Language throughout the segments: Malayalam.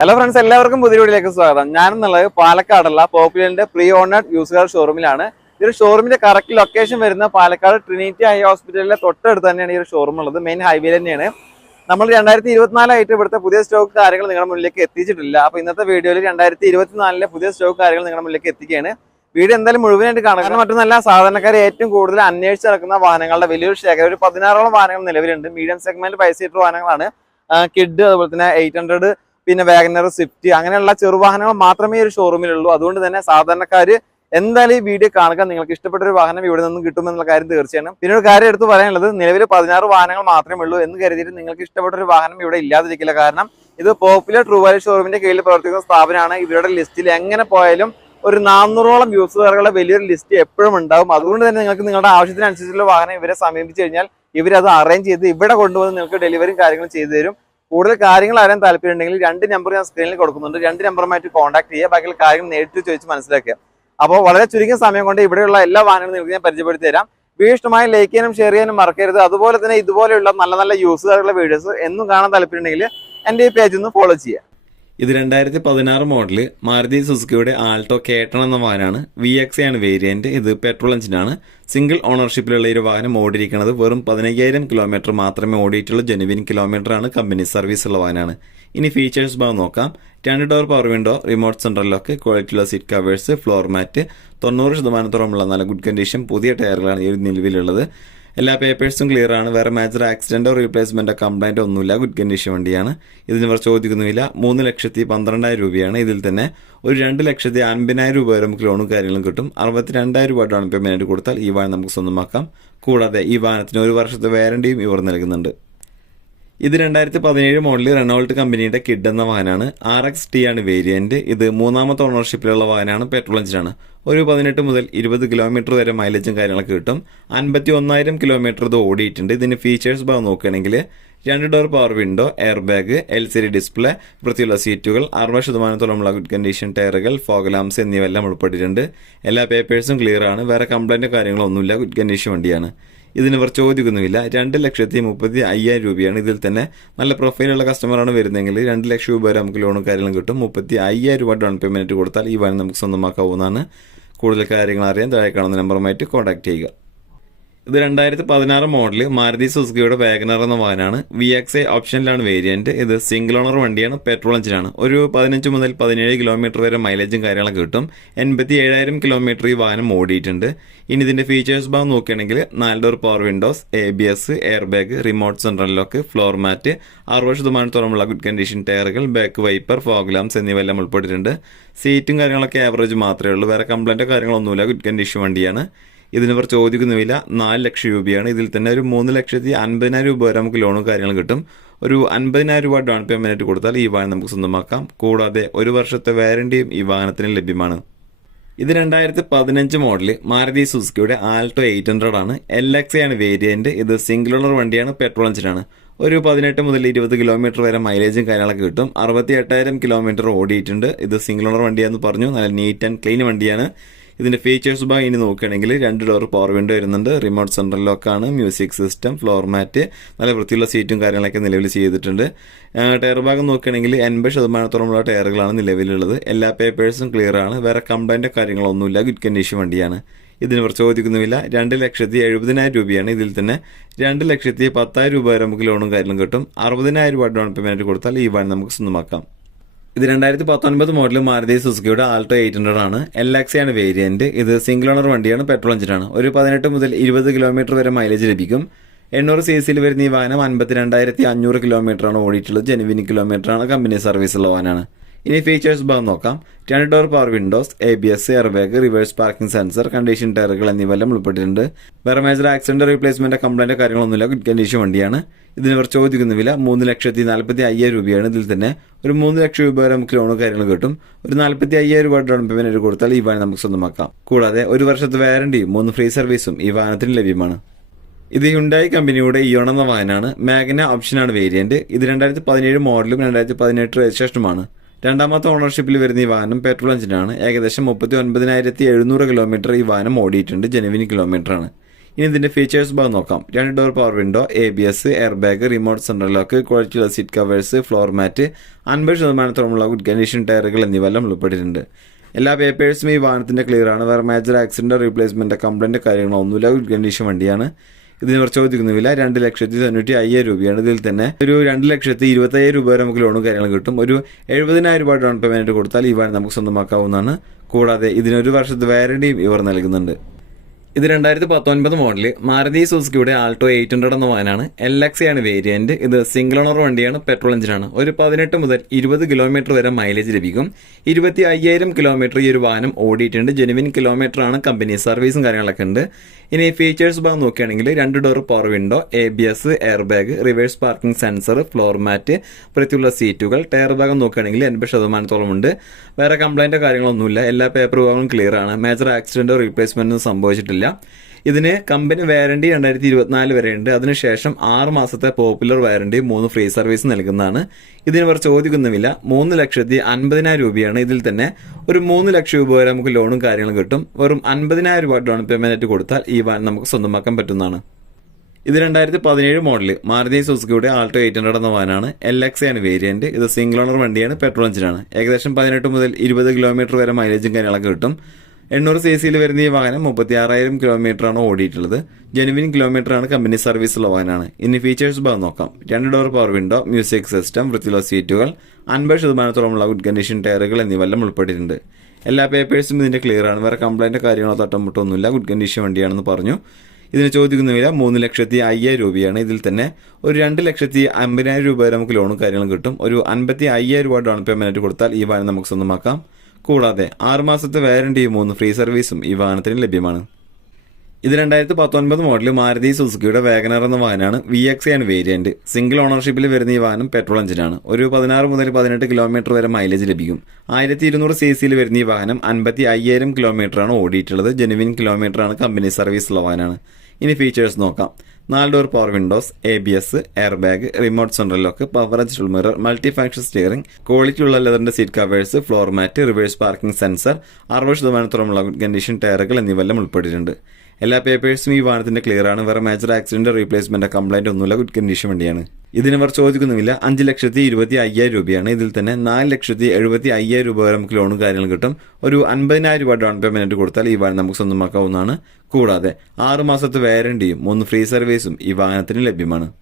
ഹലോ ഫ്രണ്ട്സ് എല്ലാവർക്കും പുതിയ വീഡിയോയിലേക്ക് സ്വാഗതം. ഞാനെന്നുള്ളത് പാലക്കാടുള്ള പോപ്പുലറിന്റെ പ്രീ ഓണഡ് യൂസ് കാർ ഷോറൂമിലാണ് ഈ ഒരു ഷോറൂമിന്റെ കറക്റ്റ് ലൊക്കേഷൻ വരുന്ന പാലക്കാട് ട്രിനിറ്റി ഹൈ ഹോസ്പിറ്റലിലെ തൊട്ടടുത്ത് തന്നെയാണ് ഈ ഒരു ഷോറൂം ഉള്ളത്. മെയിൻ ഹൈവേ തന്നെയാണ്. നമ്മൾ രണ്ടായിരത്തി ഇരുപത്തിനാലായിട്ട് ഇവിടുത്തെ പുതിയ സ്റ്റോക്ക് കാര്യങ്ങൾ നിങ്ങളുടെ മുന്നിലേക്ക് എത്തിച്ചിട്ടില്ല. അപ്പൊ ഇന്നത്തെ വീഡിയോയിൽ രണ്ടായിരത്തി ഇരുപത്തിനാലിലെ പുതിയ സ്റ്റോക്ക് കാര്യങ്ങൾ നിങ്ങളുടെ മുന്നിലേക്ക് എത്തിക്കുകയാണ്. വീഡിയോ എന്തായാലും മുഴുവനായിട്ട് കാണുക. കാരണം മറ്റൊന്നല്ല സാധാരണക്കാർ ഏറ്റവും കൂടുതൽ അന്വേഷിച്ച് നടക്കുന്ന വാഹനങ്ങളുടെ വലിയൊരു ശേഖരം. ഒരു പതിനാറോളം വാഹനങ്ങൾ നിലവിലുണ്ട്. മീഡിയം സെഗ്മെന്റ് ഫൈവ് സീറ്റർ വാഹനങ്ങളാണ്. കിഡ് അതുപോലെ തന്നെ എയ്റ്റ് ഹൺഡ്രഡ് പിന്നെ വാഗനർ സ്വിഫ്റ്റ് അങ്ങനെയുള്ള ചെറുവാഹനങ്ങൾ മാത്രമേ ഒരു ഷോറൂമിലുള്ളൂ അതുകൊണ്ട് തന്നെ സാധാരണക്കാർ എന്തായാലും ഈ വീഡിയോ കാണുക. നിങ്ങൾക്ക് ഇഷ്ടപ്പെട്ട ഒരു വാഹനം ഇവിടെ നിന്നും കിട്ടുമെന്നുള്ള കാര്യം തീർച്ചയാണ് പിന്നെ ഒരു കാര്യം എടുത്ത് പറയാനുള്ളത് നിലവിൽ പതിനാറ് വാഹനങ്ങൾ മാത്രമേ ഉള്ളൂ എന്ന് കരുതിയിട്ട് നിങ്ങൾക്ക് ഇഷ്ടപ്പെട്ട ഒരു വാഹനം ഇവിടെ ഇല്ലാതിരിക്കില്ല. കാരണം ഇത് പോപ്പുലർ ട്രൂ വാല്യൂ ഷോറൂമിന്റെ കീഴിൽ പ്രവർത്തിക്കുന്ന സ്ഥാപനമാണ്. ഇവരുടെ ലിസ്റ്റിൽ എങ്ങനെ പോയാലും ഒരു നാനൂറോളം യൂസുകാരുടെ വലിയൊരു ലിസ്റ്റ് എപ്പോഴും ഉണ്ടാവും അതുകൊണ്ട് തന്നെ നിങ്ങൾക്ക് നിങ്ങളുടെ ആവശ്യത്തിനനുസരിച്ചുള്ള വാഹനം ഇവരെ സമീപിച്ചു കഴിഞ്ഞാൽ ഇവരത് അറേഞ്ച് ചെയ്ത് ഇവിടെ കൊണ്ടുവന്ന് നിങ്ങൾക്ക് ഡെലിവറിയും കാര്യങ്ങളും ചെയ്തു തരും. കൂടുതൽ കാര്യങ്ങൾ അറിയാൻ താല്പര്യം ഉണ്ടെങ്കിൽ രണ്ട് നമ്പർ ഞാൻ സ്ക്രീനിൽ കൊടുക്കുന്നുണ്ട്. രണ്ട് നമ്പറുമായിട്ട് കോൺടാക്ട് ചെയ്യുക. ബാക്കി കാര്യങ്ങൾ നേരിട്ട് ചോദിച്ച് മനസ്സിലാക്കുക. അപ്പോൾ വളരെ ചുരുങ്ങിയ സമയം കൊണ്ട് ഇവിടെയുള്ള എല്ലാ വാഹനങ്ങളും നിങ്ങൾക്ക് ഞാൻ പരിചയപ്പെടുത്തി തരാം. വീഡിയോ ഇഷ്ടമായി ലൈക്ക് ചെയ്യാനും ഷെയർ ചെയ്യാനും മറക്കരുത്. അതുപോലെ തന്നെ ഇതുപോലെയുള്ള നല്ല നല്ല യൂസുകാരുള്ള വീഡിയോസ് എന്നും കാണാൻ താല്പര്യം ഉണ്ടെങ്കിൽ എന്റെ ഈ പേജ് ഒന്ന് ഫോളോ ചെയ്യുക. ഇത് രണ്ടായിരത്തി പതിനാറ് മോഡൽ മാരുതി സുസുക്കിയുടെ ആൾട്ടോ കേട്ടൺ എന്ന വാഹനമാണ്. വി എക്സ് ആണ് വേരിയന്റ് ഇത് പെട്രോൾ എഞ്ചിനാണ് സിംഗിൾ ഓണർഷിപ്പിലുള്ള ഒരു വാഹനം ഓടിയിരിക്കുന്നത് വെറും പതിനയ്യായിരം കിലോമീറ്റർ മാത്രമേ ഓടിയിട്ടുള്ള ജെനുവിൻ ആണ് കമ്പനി സർവീസ് ഉള്ള വാഹനമാണ്. ഇനി ഫീച്ചേഴ്സ് ഭാഗം നോക്കാം. രണ്ട് door power window remote central lock ക്വാളിറ്റിയുള്ള സീറ്റ് കവേഴ്സ് ഫ്ലോർ മാറ്റ് തൊണ്ണൂറ് ശതമാനത്തോളമുള്ള നല്ല ഗുഡ് കണ്ടീഷൻ പുതിയ ടയറുകളാണ് ഈ നിലവിലുള്ളത്. എല്ലാ പേപ്പേഴ്സും ക്ലിയർ ആണ്. വേറെ മേജർ ആക്സിഡന്റോ റീപ്ലേസ്മെന്റോ കംപ്ലൈന്റോ ഒന്നുമില്ല. ഗുഡ് കണ്ടീഷൻ വണ്ടിയാണ്. ഇതിന് ഇവർ ചോദിക്കുന്നുമില്ല. മൂന്ന് ലക്ഷത്തി പന്ത്രണ്ടായിരം രൂപയാണ്. ഇതിൽ തന്നെ ഒരു രണ്ട് ലക്ഷത്തി അൻപതിനായിരം രൂപ വരെ നമുക്ക് ലോണും കാര്യങ്ങളും കിട്ടും. അറുപത്തി രണ്ടായിരം രൂപ ഡൗൺ പേയ്മെന്റ് കൊടുത്താൽ ഈ വാഹനം നമുക്ക് സ്വന്തമാക്കാം. കൂടാതെ ഈ വാഹനത്തിന് ഒരു വർഷത്തെ വാരണ്ടിയും ഇവർ നൽകുന്നുണ്ട്. ഇത് രണ്ടായിരത്തി പതിനേഴ് മോഡലിൽ റെനോൾട്ട് കമ്പനിയുടെ കിഡ് എന്ന വാഹനമാണ്. ആർ എക്സ് ടി ആണ് വേരിയന്റ് ഇത് മൂന്നാമത്തെ ഓണർഷിപ്പിലുള്ള വാഹനമാണ് പെട്രോൾ എഞ്ചിനാണ് ഒരു പതിനെട്ട് മുതൽ ഇരുപത് കിലോമീറ്റർ വരെ മൈലേജും കാര്യങ്ങളൊക്കെ കിട്ടും. അൻപത്തി ഒന്നായിരം കിലോമീറ്റർ ഇത് ഓടിയിട്ടുണ്ട്. ഇതിന് ഫീച്ചേഴ്സ് ഭാഗം നോക്കുകയാണെങ്കിൽ രണ്ട് door power window air bag L C D display വൃത്തിയുള്ള സീറ്റുകൾ അറുപത് ശതമാനത്തോളമുള്ള ഗുഡ് കണ്ടീഷൻ ടയറുകൾ ഫോഗലാംസ് എന്നിവയെല്ലാം ഉൾപ്പെട്ടിട്ടുണ്ട്. എല്ലാ പേപ്പേഴ്സും ക്ലിയർ ആണ്. വേറെ കംപ്ലൈന്റ് കാര്യങ്ങളൊന്നുമില്ല ഗുഡ് കണ്ടീഷൻ വണ്ടിയാണ്. ഇതിന് ഇവർ ചോദിക്കുന്നുമില്ല. രണ്ട് ലക്ഷത്തി മുപ്പത്തി അയ്യായിരം രൂപയാണ് ഇതിൽ തന്നെ നല്ല പ്രൊഫൈലുള്ള കസ്റ്റമറാണ് വരുന്നതെങ്കിൽ രണ്ട് ലക്ഷം രൂപ വരെ നമുക്ക് ലോണും കാര്യങ്ങളും കിട്ടും. മുപ്പത്തി അയ്യായിരം രൂപ ഡൗൺ പേയ്മെന്റ് കൊടുത്താൽ ഈ വാഹനം നമുക്ക് സ്വന്തമാക്കാവുന്നതാണ്. കൂടുതൽ കാര്യങ്ങൾ അറിയാൻ താഴെ കാണുന്ന നമ്പറുമായിട്ട് കോൺടാക്ട് ചെയ്യുക. ഇത് രണ്ടായിരത്തി പതിനാറ് മോഡൽ മാരുതി സുസുക്കിയുടെ വാഗനർ എന്ന വാഹനമാണ്. വി എക്സ് എ ഓപ്ഷനിലാണ് വേരിയന്റ് ഇത് സിംഗിൾ ഓണർ വണ്ടിയാണ് പെട്രോൾ എഞ്ചിനാണ് ഒരു പതിനഞ്ച് മുതൽ പതിനേഴ് കിലോമീറ്റർ വരെ മൈലേജും കാര്യങ്ങളൊക്കെ കിട്ടും. എൺപത്തി ഏഴായിരം കിലോമീറ്റർ ഈ വാഹനം ഓടിയിട്ടുണ്ട്. ഇനി ഇതിന്റെ ഫീച്ചേഴ്സ് ഭാഗം നോക്കുകയാണെങ്കിൽ നാല് door power windows A B S air bag remote central lock floor mat അറുപത് ശതമാനത്തോളമുള്ള ഗുഡ് കണ്ടീഷൻ ടയറുകൾ ബാക്ക് വൈപ്പർ ഫോഗ്ലാംസ് എന്നിവയെല്ലാം ഉൾപ്പെട്ടിട്ടുണ്ട്. സീറ്റും കാര്യങ്ങളൊക്കെ ആവറേജ് മാത്രമേ ഉള്ളൂ. വേറെ കംപ്ലൈന്റോ കാര്യങ്ങളൊന്നുമില്ല ഗുഡ് കണ്ടീഷൻ വണ്ടിയാണ്. ഇതിന് ചോദിക്കുന്നുമില്ല. നാല് ലക്ഷം രൂപയാണ്. ഇതിൽ തന്നെ ഒരു മൂന്ന് ലക്ഷത്തി അൻപതിനായിരം രൂപ വരെ നമുക്ക് ലോണും കാര്യങ്ങളും കിട്ടും. ഒരു അൻപതിനായിരം രൂപ ഡൗൺ പേയ്മെന്റ് കൊടുത്താൽ ഈ വാഹനം നമുക്ക് സ്വന്തമാക്കാം. കൂടാതെ ഒരു വർഷത്തെ വാറണ്ടിയും ഈ വാഹനത്തിന് ലഭ്യമാണ്. ഇത് രണ്ടായിരത്തി പതിനഞ്ച് മോഡൽ മാരുതി സുസുക്കിയുടെ ആൾട്ടോ എയ്റ്റ് ഹൺഡ്രഡ് ആണ്. എൽ എക്സ് ആണ് വേരിയന്റ് ഇത് സിംഗിൾ ഓണർ വണ്ടിയാണ് പെട്രോൾ എഞ്ചിനാണ് ഒരു പതിനെട്ട് മുതൽ ഇരുപത് കിലോമീറ്റർ വരെ മൈലേജും കാര്യങ്ങളൊക്കെ കിട്ടും. അറുപത്തി എട്ടായിരം കിലോമീറ്റർ ഓടിയിട്ടുണ്ട്. ഇത് സിംഗിൾ ഓണർ വണ്ടിയാന്ന് പറഞ്ഞു. നല്ല നീറ്റ് ആൻഡ് ക്ലീൻ വണ്ടിയാണ്. ഇതിന്റെ ഫീച്ചേഴ്സ് ഭാഗം ഇനി നോക്കുകയാണെങ്കിൽ രണ്ട് ഡോർ പവർ വിൻഡോ വരുന്നുണ്ട്. റിമോട്ട് സെൻട്രൽ ലോക്കാണ് മ്യൂസിക് സിസ്റ്റം ഫ്ലോർ മാറ്റ് നല്ല വൃത്തിയുള്ള സീറ്റും കാര്യങ്ങളൊക്കെ നിലവിൽ ചെയ്തിട്ടുണ്ട്. ടയർ ഭാഗം നോക്കുകയാണെങ്കിൽ എൺപത് ശതമാനത്തോളമുള്ള ടയറുകളാണ് നിലവിലുള്ളത്. എല്ലാ പേപ്പേഴ്സും ക്ലിയർ ആണ്. വേറെ കംപ്ലൈന്റോ കാര്യങ്ങളൊന്നുമില്ല. ഗുഡ് കണ്ടീഷൻ വണ്ടിയാണ്. ഇതിന് ഇവർ ചോദിക്കുന്നുമില്ല രണ്ട് ലക്ഷത്തി എഴുപതിനായിരം രൂപയാണ് ഇതിൽ തന്നെ. രണ്ട് ലക്ഷത്തി പത്തായിരം രൂപ വരെ നമുക്ക് ലോണും കാര്യങ്ങളും കിട്ടും. അറുപതിനായിരം രൂപ ഡൗൺ പേയ്മെന്റ് കൊടുത്താൽ ഈ വണ്ടി നമുക്ക് സ്വന്തമാക്കാം. ഇത് രണ്ടായിരത്തി പത്തൊൻപത് മോഡൽ മാരുതി സുസുക്കിയുടെ ആൾട്ടോ എയ്റ്റ് ഹൺഡ്രഡ് ആണ്. എൽ ആണ് വേരിയന്റ് ഇത് സിംഗിൾ ഓണർ വണ്ടിയാണ് പെട്രോൾ എഞ്ചിനാണ് ഒരു പതിനെട്ട് മുതൽ ഇരുപത് കിലോമീറ്റർ വരെ മൈലേജ് ലഭിക്കും. എണ്ണൂറ് സി സിയിൽ വരുന്ന ഈ വാഹനം അൻപത്തിരണ്ടായിരത്തി അഞ്ഞൂറ് കിലോമീറ്റർ ആണ് ഓടിയിട്ടുള്ളത്. ജെനുവിൻ കിലോമീറ്റർ ആണ് കമ്പനി സർവീസ് ഉള്ള വാഹനമാണ്. ഇനി ഫീച്ചേഴ്സ് ഭാഗം നോക്കാം. രണ്ട് door power windows A B S air bag reverse parking sensor condition ടയറുകൾ എന്നിവയെല്ലാം ഉൾപ്പെട്ടിട്ടുണ്ട്. വേറെ മേജർ ആക്സിഡന്റ് റീപ്ലേസ്മെന്റ് കംപ്ലൈന്റ് കാര്യങ്ങളൊന്നുമില്ല. ഗുഡ് കണ്ടീഷൻ വണ്ടിയാണ്. ഇതിന് ഇവർ ചോദിക്കുന്ന വില മൂന്ന് ലക്ഷത്തി നാൽപ്പത്തി അയ്യായിരം രൂപയാണ്. ഇതിൽ തന്നെ ഒരു മൂന്ന് ലക്ഷം രൂപ വരെ നമുക്ക് ലോണും കാര്യങ്ങൾ കിട്ടും. ഒരു നാൽപ്പത്തി അയ്യായിരം രൂപ ഡൗൺ പേയ്മെന്റ് കൊടുത്താൽ ഈ വാഹനം നമുക്ക് സ്വന്തമാക്കാം. കൂടാതെ ഒരു വർഷത്തെ വാറണ്ടിയും മൂന്ന് ഫ്രീ സർവീസും ഈ വാഹനത്തിന് ലഭ്യമാണ്. ഇത് ഹുണ്ടായി കമ്പനിയുടെ ഇയോൺ എന്ന വാഹനമാണ്. മാഗ്ന ഓപ്ഷനാണ് വേരിയന്റ് ഇത് രണ്ടായിരത്തി പതിനേഴ് മോഡലും രണ്ടായിരത്തി പതിനെട്ട് രജിസ്ട്രേഷനുമാണ് രണ്ടാമത്തെ ഓണർഷിപ്പിൽ വരുന്ന ഈ വാഹനം പെട്രോൾ എഞ്ചിനാണ് ഏകദേശം മുപ്പത്തി ഒൻപതിനായിരത്തി എഴുന്നൂറ് കിലോമീറ്റർ ഈ വാഹനം ഓടിയിട്ടുണ്ട്. ജെനുവിൻ കിലോമീറ്റർ ആണ്. ഇനി ഇതിന്റെ ഫീച്ചേഴ്സ് ഭാഗം നോക്കാം. രണ്ട് door power window A B S air bag remote central lock ക്വാളിറ്റിയുള്ള സീറ്റ് കവേഴ്സ് ഫ്ലോർ മാറ്റ് അൻപത് ശതമാനത്തോളമുള്ള ഗുഡ് കണ്ടീഷൻ ടയറുകൾ എന്നിവയെല്ലാം ഉൾപ്പെട്ടിട്ടുണ്ട്. എല്ലാ പേപ്പേഴ്സും ഈ വാഹനത്തിന്റെ ക്ലിയർ ആണ്. വേറെ മേജർ ആക്സിഡന്റ് റീപ്ലേസ്മെന്റ് കംപ്ലൈന്റ് കാര്യങ്ങളൊന്നുമില്ല. ഗുഡ് കണ്ടീഷൻ വണ്ടിയാണ്. ഇതിന് ഇവർ ചോദിക്കുന്ന വില രണ്ട് ലക്ഷത്തി തൊണ്ണൂറ്റി അയ്യായിരം രൂപയാണ്. ഇതിൽ തന്നെ ഒരു രണ്ട് ലക്ഷത്തി ഇരുപത്തി അയ്യായിരം രൂപ വരെ നമുക്ക് ലോണും കാര്യങ്ങളും കിട്ടും. ഒരു എഴുപതിനായിരം രൂപ ഡൗൺ പേയ്മെന്റ് കൊടുത്താൽ ഈ വാഹനം നമുക്ക് സ്വന്തമാക്കാവുന്നതാണ്. കൂടാതെ ഇതിനൊരു വർഷത്തെ വാരണ്ടിയും ഇവർ നൽകുന്നുണ്ട്. ഇത് രണ്ടായിരത്തി പത്തൊൻപത് മോഡൽ മാരുതി സുസുക്കിയുടെ ആൾട്ടോ എയ്റ്റ് ഹൺഡ്രഡ് എന്ന വാഹനമാണ് എൽ എക്സ് ആണ് വേരിയന്റ് ഇത് സിംഗിൾ ഓണർ വണ്ടിയാണ് പെട്രോൾ എഞ്ചിനാണ് ഒരു പതിനെട്ട് മുതൽ ഇരുപത് കിലോമീറ്റർ വരെ മൈലേജ് ലഭിക്കും. ഇരുപത്തി അയ്യായിരം കിലോമീറ്റർ ഈ ഒരു വാഹനം ഓടിയിട്ടുണ്ട്. ജെനുവിൻ കിലോമീറ്റർ ആണ് കമ്പനി സർവീസും കാര്യങ്ങളൊക്കെ ഉണ്ട്. ഇനി ഫീച്ചേഴ്സ് ഭാഗം നോക്കുകയാണെങ്കിൽ രണ്ട് door power window A B S air bag reverse parking sensor floor mat പ്രത്യുള്ള സീറ്റുകൾ ടയർ ഭാഗം നോക്കുകയാണെങ്കിൽ എൺപത് ശതമാനത്തോളം ഉണ്ട്. വേറെ കംപ്ലൈന്റോ കാര്യങ്ങളൊന്നുമില്ല. എല്ലാ പേപ്പർ ഭാഗങ്ങളും ക്ലിയർ ആണ്. മേജർ ആക്സിഡന്റോ റീപ്ലേസ്മെന്റോ സംഭവിച്ചിട്ടില്ല. ഇതിന് കമ്പനി വാരണ്ടി രണ്ടായിരത്തി ഇരുപത്തിനാല് വരെ ഉണ്ട്. അതിനുശേഷം ആറ് മാസത്തെ പോപ്പുലർ വാരണ്ടി മൂന്ന് ഫ്രീ സർവീസ് നൽകുന്നതാണ്. ഇതിന് ഇവർ ചോദിക്കുന്നുമില്ല. മൂന്ന് ലക്ഷത്തി അൻപതിനായിരം രൂപയാണ്. ഇതിൽ തന്നെ ഒരു മൂന്ന് ലക്ഷം രൂപ വരെ നമുക്ക് ലോണും കാര്യങ്ങളും കിട്ടും. വെറും അൻപതിനായിരം രൂപ ഡൗൺ പേയ്മെന്റ് കൊടുത്താൽ ഈ വാൻ നമുക്ക് സ്വന്തമാക്കാൻ പറ്റുന്നതാണ്. ഇത് രണ്ടായിരത്തി പതിനേഴ് മോഡൽ മാരുതി സുസുക്കിയുടെ ആൾട്ടോ എയ്റ്റ് ഹൺഡ്രഡ് എന്ന വാനാണ്. എൽ എക്സ് ആണ് വേരിയന്റ് ഇത് സിംഗിൾ ഓണർ വണ്ടിയാണ്. പെട്രോൾ എഞ്ചിനാണ് ഏകദേശം പതിനെട്ട് മുതൽ ഇരുപത് കിലോമീറ്റർ വരെ മൈലേജും കാര്യങ്ങളൊക്കെ കിട്ടും. എണ്ണൂറ് സി സിയിൽ വരുന്ന ഈ വാഹനം മുപ്പത്തി ആറായിരം കിലോമീറ്റർ ആണ് ഓടിയിട്ടുള്ളത്. ജെനുവിൻ കിലോമീറ്റർ ആണ് കമ്പനി സർവീസ് ഉള്ള വാഹനമാണ്. ഇനി ഫീച്ചേഴ്സ് ഭാഗം നോക്കാം. രണ്ട് door power window music system വൃത്തിയുള്ള സീറ്റുകൾ അൻപത് ശതമാനത്തോളമുള്ള ഗുഡ് കണ്ടീഷൻ ടയറുകൾ എന്നിവയെല്ലാം ഉൾപ്പെട്ടിട്ടുണ്ട്. എല്ലാ പേപ്പേഴ്സും ഇതിന്റെ ക്ലിയർ ആണ്. വേറെ കംപ്ലൈന്റ് കാര്യങ്ങളോ തട്ടംമുട്ടൊന്നുമില്ല ഗുഡ് കണ്ടീഷൻ വണ്ടിയാണെന്ന് പറഞ്ഞു. ഇതിന് ചോദിക്കുന്ന വില മൂന്ന് ലക്ഷത്തി അയ്യായിരം രൂപയാണ്. ഇതിൽ തന്നെ ഒരു രണ്ട് ലക്ഷത്തി അമ്പതിനായിരം രൂപ വരെ നമുക്ക് ലോണും കാര്യങ്ങളും കിട്ടും. ഒരു അൻപത്തി അയ്യായിരം രൂപ ഡൗൺ പേയ്മെന്റ് കൊടുത്താൽ ഈ വാഹനം നമുക്ക് സ്വന്തമാക്കാം. കൂടാതെ ആറ് മാസത്തെ വാറണ്ടിയും മൂന്ന് ഫ്രീ സർവീസും ഈ വാഹനത്തിന് ലഭ്യമാണ്. ഇത് രണ്ടായിരത്തി പത്തൊൻപത് മോഡൽ മാരുതി സുസുക്കിയുടെ വാഗനർ എന്ന വാഹനമാണ് വി എക്സ് ആണ് വേരിയന്റ് സിംഗിൾ ഓണർഷിപ്പിൽ വരുന്ന ഈ വാഹനം പെട്രോൾ എഞ്ചിനാണ് ഒരു പതിനാറ് മുതൽ പതിനെട്ട് കിലോമീറ്റർ വരെ മൈലേജ് ലഭിക്കും. ആയിരത്തി ഇരുന്നൂറ് സി സിയിൽ വരുന്ന ഈ വാഹനം അൻപത്തി അയ്യായിരം കിലോമീറ്ററാണ് ഓടിയിട്ടുള്ളത്. ജെനുവിൻ കിലോമീറ്ററാണ് കമ്പനി സർവീസ് ഉള്ള വാഹനമാണ്. ഇനി ഫീച്ചേഴ്സ് നോക്കാം. നാല് door power windows A B S air bag remote central lock power adjustable mirror multi function steering quality ഉള്ള ലെതറിന്റെ seat covers floor mat reverse parking sensor അറുപത് ശതമാനത്തോളമുള്ള കണ്ടീഷൻ ടയറുകൾ എന്നിവയെല്ലാം ഉൾപ്പെട്ടിട്ടുണ്ട്. എല്ലാ പേപ്പേഴ്സും ഈ വാഹനത്തിന്റെ ക്ലിയർ ആണ്. വേറെ മേജർ ആക്സിഡന്റ് റീപ്ലേസ്മെന്റ് കംപ്ലൈന്റ് ഒന്നുമില്ല. ഗുഡ് കണ്ടീഷൻ വണ്ടിയാണ്. ഇതിന് അവർ ചോദിക്കുന്നുമില്ല. അഞ്ച് ലക്ഷത്തി ഇരുപത്തി അയ്യായിരം രൂപയാണ്. ഇതിൽ തന്നെ നാല് ലക്ഷത്തി എഴുപത്തി അയ്യായിരം രൂപ വരെ നമുക്ക് ലോണും കാര്യങ്ങളും കിട്ടും. ഒരു അൻപതിനായിരം രൂപ ഡൗൺ പേയ്മെന്റ് കൊടുത്താൽ ഈ വാഹനം നമുക്ക് സ്വന്തമാക്കാവുന്നതാണ്. കൂടാതെ ആറുമാസത്തെ വാരണ്ടിയും മൂന്ന് ഫ്രീ സർവീസും ഈ വാഹനത്തിന് ലഭ്യമാണ്.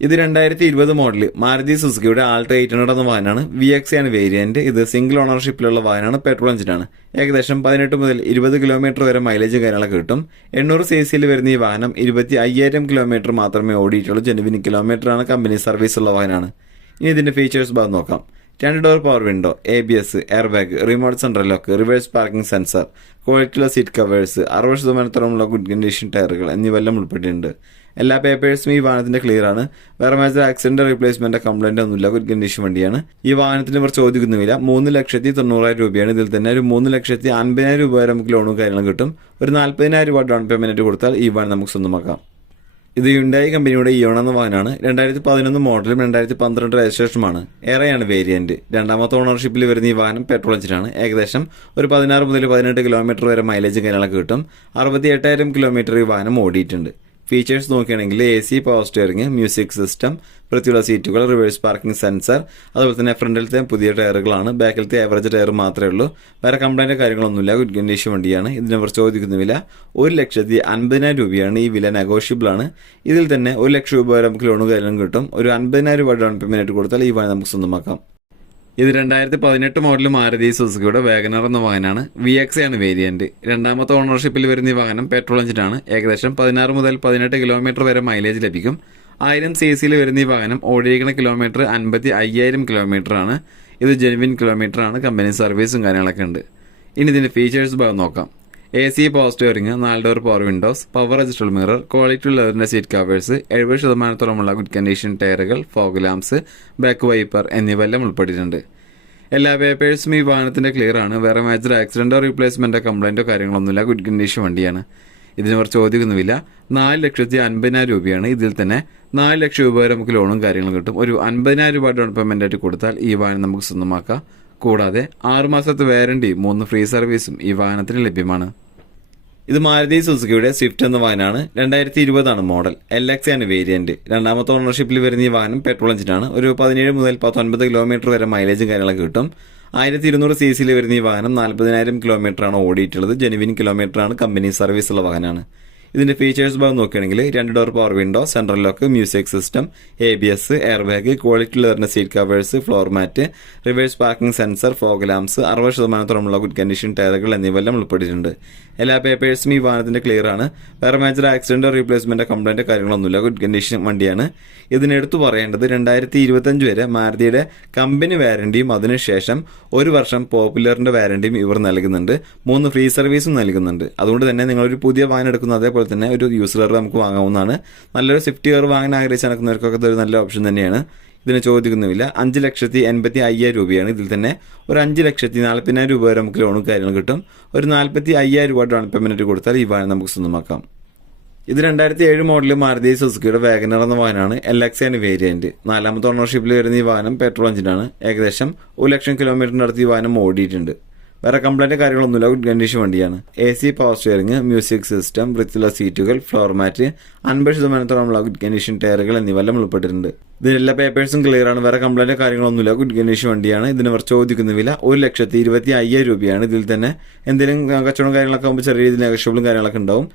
ഇത് രണ്ടായിരത്തി ഇരുപത് മോഡൽ മാരുതി സുസുക്കിയുടെ ആൾട്ടോ എയ്റ്റ് ഹൺഡ്രഡ് എന്ന വാഹനമാണ്. വി എക്സ് ആണ് വേരിയന്റ് ഇത് സിംഗിൾ ഓണർഷിപ്പിലുള്ള വാഹനമാണ്. പെട്രോൾ എഞ്ചിനാണ് ഏകദേശം പതിനെട്ട് മുതൽ ഇരുപത് കിലോമീറ്റർ വരെ മൈലേജ് കാര്യങ്ങളൊക്കെ കിട്ടും. എണ്ണൂറ് സി സിയിൽ വരുന്ന ഈ വാഹനം ഇരുപത്തി അയ്യായിരം കിലോമീറ്റർ മാത്രമേ ഓടിയിട്ടുള്ളൂ. ജെനുവിൻ കിലോമീറ്റർ ആണ് കമ്പനി സർവീസ് ഉള്ള വാഹനമാണ്. ഇനി ഇതിന്റെ ഫീച്ചേഴ്സ് ഭാഗം നോക്കാം. രണ്ട് door power window A B S air bag remote central lock reverse parking sensor ക്വാളിറ്റിയുള്ള സീറ്റ് കവേഴ്സ് അറുപത് ശതമാനത്തോളമുള്ള ഗുഡ് കണ്ടീഷൻ ടയറുകൾ എന്നിവയെല്ലാം ഉൾപ്പെട്ടിട്ടുണ്ട്. എല്ലാ പേപ്പേഴ്സും ഈ വാഹനത്തിന്റെ ക്ലിയർ ആണ്. വേറെ മേജർ ആക്സിഡന്റ് റീപ്ലേസ്മെന്റ് കംപ്ലൈന്റ് ഒന്നുമില്ല. ഗുഡ് കണ്ടീഷൻ വണ്ടിയാണ്. ഈ വാഹനത്തിന് ഇവർ ചോദിക്കുന്ന വില മൂന്ന് ലക്ഷത്തി തൊണ്ണൂറായിരം രൂപയാണ്. ഇതിൽ തന്നെ ഒരു മൂന്ന് ലക്ഷത്തി അൻപതിനായിരം രൂപ വരെ നമുക്ക് ലോണും കാര്യങ്ങളും കിട്ടും. ഒരു നാൽപ്പതിനായിരം രൂപ ഡൗൺ പേയ്മെന്റ് കൊടുത്താൽ ഈ വാഹനം നമുക്ക് സ്വന്തമാക്കാം. ഇത് യുണ്ടായി കമ്പനിയുടെ ഇയോൺ എന്ന വാഹനമാണ്. രണ്ടായിരത്തി പതിനൊന്ന് മോഡലും രണ്ടായിരത്തി പന്ത്രണ്ട് രജിസ്ട്രേഷനുമാണ്. ഏറെയാണ് വേരിയന്റ് രണ്ടാമത്തെ ഓണർഷിപ്പിൽ വരുന്ന ഈ വാഹനം പെട്രോൾ എഞ്ചിനാണ് ഏകദേശം ഒരു പതിനാറ് മുതൽ പതിനെട്ട് കിലോമീറ്റർ വരെ മൈലേജ് കാര്യങ്ങളൊക്കെ കിട്ടും. അറുപത്തി എട്ടായിരം കിലോമീറ്റർ ഈ വാഹനം ഓടിയിട്ടുണ്ട്. ഫീച്ചേഴ്സ് നോക്കുകയാണെങ്കിൽ A C power steering music system വൃത്തിയുള്ള സീറ്റുകൾ റിവേഴ്സ് പാർക്കിംഗ് സെൻസർ അതുപോലെ തന്നെ ഫ്രണ്ടിലത്തെ പുതിയ ടയറുകളാണ് ബാക്കിലത്തെ ആവറേജ് ടയർ മാത്രമേ ഉള്ളൂ. വേറെ കംപ്ലൈന്റ് കാര്യങ്ങളൊന്നുമില്ല ഗുഡ് കണ്ടീഷൻ വണ്ടിയാണ്. ഇതിനവർ ചോദിക്കുന്ന വില ഒരു ലക്ഷത്തി അൻപതിനായിരം രൂപയാണ് ഈ വില നെഗോഷ്യബിൾ ആണ്. ഇതിൽ തന്നെ ഒരു ലക്ഷം രൂപ വരെ നമുക്ക് ലോണും കാര്യങ്ങളും കിട്ടും. ഒരു അൻപതിനായിരം രൂപ ഡൗൺ പേയ്മെന്റ് കൊടുത്താൽ ഈ വണ്ടി നമുക്ക് സ്വന്തമാക്കാം. ഇത് രണ്ടായിരത്തി പതിനെട്ട് മോഡൽ മാരുതി സുസുക്കിയുടെ വാഗനർ എന്ന വാഹനമാണ്. വി എക്സ് ആണ് വേരിയന്റ് രണ്ടാമത്തെ ഓണർഷിപ്പിൽ വരുന്ന ഈ വാഹനം പെട്രോൾ എഞ്ചിനാണ് ഏകദേശം പതിനാറ് മുതൽ പതിനെട്ട് കിലോമീറ്റർ വരെ മൈലേജ് ലഭിക്കും. ആയിരം സി സിയിൽ വരുന്ന ഈ വാഹനം ഓടിയിരിക്കുന്ന കിലോമീറ്റർ അൻപത്തി അയ്യായിരം കിലോമീറ്റർ ആണ്. ഇത് ജെനുവിൻ കിലോമീറ്റർ ആണ്. കമ്പനി സർവീസും കാര്യങ്ങളൊക്കെ ഉണ്ട്. ഇനി ഇതിന്റെ ഫീച്ചേഴ്സ് ഭാഗം നോക്കാം. എ സി പവർ സ്റ്റിയറിംഗ് നാല് door power windows power adjustable mirror quality ലെതറിന്റെ seat covers എഴുപത് ശതമാനത്തോളമുള്ള ഗുഡ് കണ്ടീഷൻ ടയറുകൾ ഫോഗ് ലാംസ് ബാക്ക് വൈപ്പർ എന്നിവ എല്ലാം ഉൾപ്പെട്ടിട്ടുണ്ട്. എല്ലാ പേപ്പേഴ്സും ഈ വാഹനത്തിന്റെ ക്ലിയർ ആണ്. വേറെ മേജർ ആക്സിഡന്റോ റീപ്ലേസ്മെന്റോ കംപ്ലൈന്റോ കാര്യങ്ങളൊന്നുമില്ല. ഗുഡ് കണ്ടീഷൻ വണ്ടിയാണ്. ഇതിന് അവർ ചോദിക്കുന്നുമില്ല നാല് ലക്ഷത്തി അൻപതിനായിരം രൂപയാണ്. ഇതിൽ തന്നെ നാല് ലക്ഷം രൂപ വരെ നമുക്ക് ലോണും കാര്യങ്ങളും കിട്ടും. ഒരു അൻപതിനായിരം രൂപ ഡൗൺ പേയ്മെന്റ് ആയിട്ട് കൊടുത്താൽ ഈ വാഹനം നമുക്ക് സ്വന്തമാക്കാം. കൂടാതെ ആറുമാസത്തെ വാരണ്ടി മൂന്ന് ഫ്രീ സർവീസും ഈ വാഹനത്തിന് ലഭ്യമാണ്. ഇത് മാരുതി സുസുക്കിയുടെ സ്വിഫ്റ്റ് എന്ന വാഹനമാണ്. രണ്ടായിരത്തി ഇരുപതാണ് മോഡൽ എൽ എക്സ് ആണ് വേരിയന്റ് രണ്ടാമത്തെ ഓണർഷിപ്പിൽ വരുന്ന ഈ വാഹനം പെട്രോൾ എഞ്ചിനാണ് ഒരു പതിനേഴ് മുതൽ പത്തൊൻപത് കിലോമീറ്റർ വരെ മൈലേജും കാര്യങ്ങളൊക്കെ കിട്ടും. ആയിരത്തി ഇരുന്നൂറ് സി സിയിൽ വരുന്ന ഈ വാഹനം നാൽപ്പതിനായിരം കിലോമീറ്ററാണ് ഓടിയിട്ടുള്ളത്. ജെനുവിൻ കിലോമീറ്ററാണ് കമ്പനി സർവീസുള്ള വാഹനമാണ്. ഇതിന്റെ ഫീച്ചേഴ്സ് ഭാഗം നോക്കുകയാണെങ്കിൽ രണ്ട് door power window central lock music system A B S air bag quality വരുന്ന seat covers floor mat reverse parking sensor fog lamps അറുപത് ശതമാനത്തോളമുള്ള ഗുഡ് കണ്ടീഷൻ ടയറുകൾ എന്നിവയെല്ലാം ഉൾപ്പെട്ടിട്ടുണ്ട്. എല്ലാ പേപ്പേഴ്സും ഈ വാഹനത്തിന്റെ ക്ലിയർ ആണ്. വേറെ മേജർ ആക്സിഡന്റ് റീപ്ലേസ്മെന്റ് കംപ്ലൈന്റ് കാര്യങ്ങളൊന്നുമില്ല. ഗുഡ് കണ്ടീഷൻ വണ്ടിയാണ്. ഇതിനെടുത്തു പറയേണ്ടത് രണ്ടായിരത്തി ഇരുപത്തഞ്ച് വരെ മാരുതിയുടെ കമ്പനി വാരണ്ടിയും അതിനുശേഷം ഒരു വർഷം പോപ്പുലറിന്റെ വാരണ്ടിയും ഇവർ നൽകുന്നുണ്ട്. മൂന്ന് ഫ്രീ സർവീസും നൽകുന്നുണ്ട്. അതുകൊണ്ട് തന്നെ നിങ്ങളൊരു പുതിയ വാഹനം എടുക്കുന്ന അതേപോലെ തന്നെ ഒരു യൂസർ നമുക്ക് വാങ്ങാവുന്നതാണ്. നല്ലൊരു സ്വിഫ്റ്റ് കാർ വാങ്ങാൻ ആഗ്രഹിച്ച് നടക്കുന്നവർക്കൊക്കെ ഇതൊരു നല്ല ഓപ്ഷൻ തന്നെയാണ്. ഇതിന് ചോദിക്കുന്നുമില്ല. അഞ്ച് ലക്ഷത്തി എൺപത്തി അയ്യായിരം രൂപയാണ്. ഇതിൽ തന്നെ ഒരു അഞ്ച് ലക്ഷത്തി നാൽപ്പതിനായിരം രൂപ വരെ നമുക്ക് ലോണും കാര്യങ്ങളും കിട്ടും. ഒരു നാൽപ്പത്തി അയ്യായിരം രൂപ ഡൗൺ പേയ്മെന്റ് കൊടുത്താൽ ഈ വാഹനം നമുക്ക് സ്വന്തമാക്കാം. ഇത് രണ്ടായിരത്തി ഏഴ് മോഡൽ മാരുതി സുസുക്കിയുടെ വാഗനർ എന്ന വാഹനമാണ്. എൽ എക്സ് ആണ് വേരിയന്റ് നാലാമത്തെ ഓണർഷിപ്പിൽ വരുന്ന ഈ വാഹനം പെട്രോൾ എഞ്ചിനാണ് ഏകദേശം ഒരു ലക്ഷം കിലോമീറ്ററിന്റെ അടുത്ത് ഈ വാഹനം ഓടിയിട്ടുണ്ട്. വേറെ കംപ്ലൈന്റ് കാര്യങ്ങളൊന്നുമില്ല. ഗുഡ് കണ്ടീഷൻ വണ്ടിയാണ്. A C power steering music system വൃത്തിയുള്ള സീറ്റുകൾ ഫ്ലോർ മാറ്റ് അൻപത് ശതമാനത്തോളമുള്ള ഗുഡ് കണ്ടീഷൻ ടയറുകൾ എന്നിവയെല്ലാം ഉൾപ്പെട്ടിട്ടുണ്ട്. ഇതിനെല്ലാ പേപ്പേഴ്സും ക്ലിയർ ആണ്. വേറെ കംപ്ലൈന്റ് കാര്യങ്ങളൊന്നുമില്ല. ഗുഡ് കണ്ടീഷൻ വണ്ടിയാണ്. ഇതിന് അവർ ചോദിക്കുന്ന വില ഒരു ലക്ഷത്തി ഇരുപത്തി അയ്യായിരം രൂപയാണ്. ഇതിൽ തന്നെ എന്തെങ്കിലും കച്ചവടം കാര്യങ്ങളൊക്കെ ആകുമ്പോൾ ചെറിയ രീതിയിൽ നെഗഷ്യബിളും കാര്യങ്ങളൊക്കെ ഉണ്ടാവും.